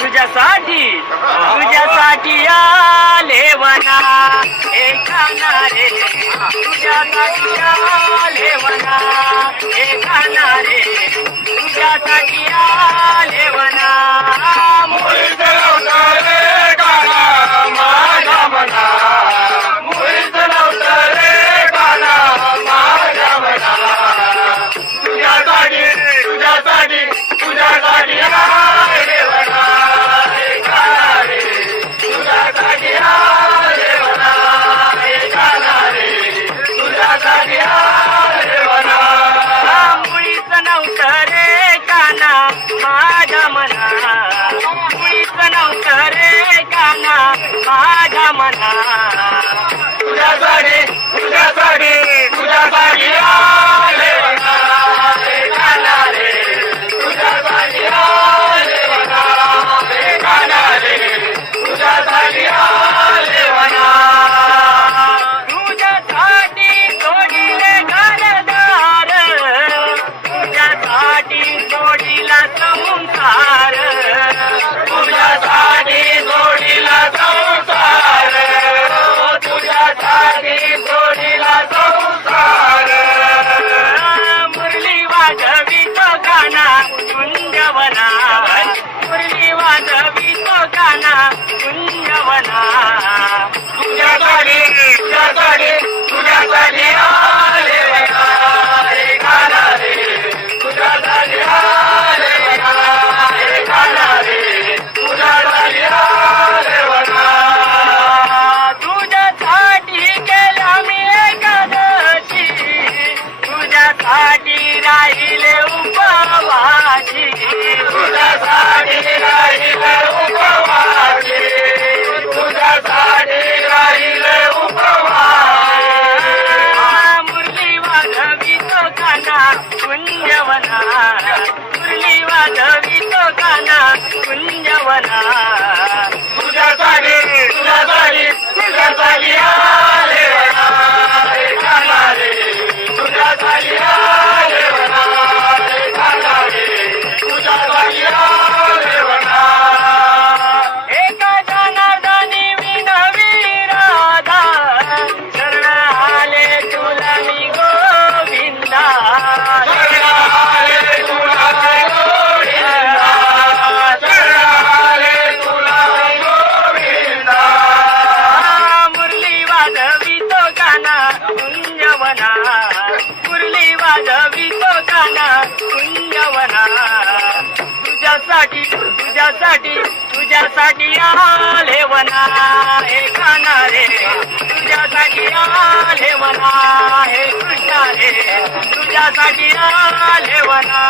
तुझ्यासाठी आले वना एकाना रे तुझ्यासाठी आले वना एकाना रे तुझ्यासाठी आले वना मुळीत नव्हता रे गाणा माझ्या मना मुळीत नव्हता रे गाणा माझ्या मना तुझ्यासाठी तुझ्यासाठी तुझ्यासाठी आले वना एकाना रे तुझ्यासाठी आले वना एकाना रे तुझ्यासाठी आले वना मुळीच नव्हतं रे काना माझ्या मना मुळीच नव्हतं रे काना माझ्या मना तुझ्यासाठी तुझ्यासाठी तुझ्यासाठी आले वना एकाना रे तुझ्यासाठी आले वना एकाना रे तुझ्यासाठी आले वना तुझ्यासाठी सोडिले घरदार तुझ्यासाठी सोडिला संसार तुझ्यासाठी सोडिला संसार तुझ्यासाठी सोडिला संसार मुरली वाजवी तो गाणा कुंजवना मुरली वाजवी तो गाणा कुंजवना तुझ्यासाठी तुझ्यासाठी तुझ्यासाठी आले वना एकाना रे तुझ्यासाठी आले वना एकाना रे तुझ्यासाठी आले वना तुझ्यासाठी केला मी एकादशी तुझ्यासाठी राहिले उपवासी तुझ्यासाठी राहिले उपवासी तुझ्यासाठी राहिले उपवासी मुरली वाजवी तो गाणा कुंजवना मुरली वाजवी तो गाणा कुंजवना तुझ्यासाठी तुझ्यासाठी तुझ्यासाठी आले वना एकाना रे तुझ्यासाठी आले वना एकाना रे तुझ्यासाठी आले वना एका जनार्दनी विनवी राधा शरण आले तुला मी गोविंदा शरण आले तुला गोविंदा शरण आले तुला गोविंदा मुरली वाजवी तो गाणा कुंजवना मुरली वाजवी तो गाणा कुंजवना तुझ्यासाठी तुझ्यासाठी तुझ्यासाठी आले वना एकाना रे तुझ्यासाठी आले वना हे कृष्णा रे तुझ्यासाठी आले वना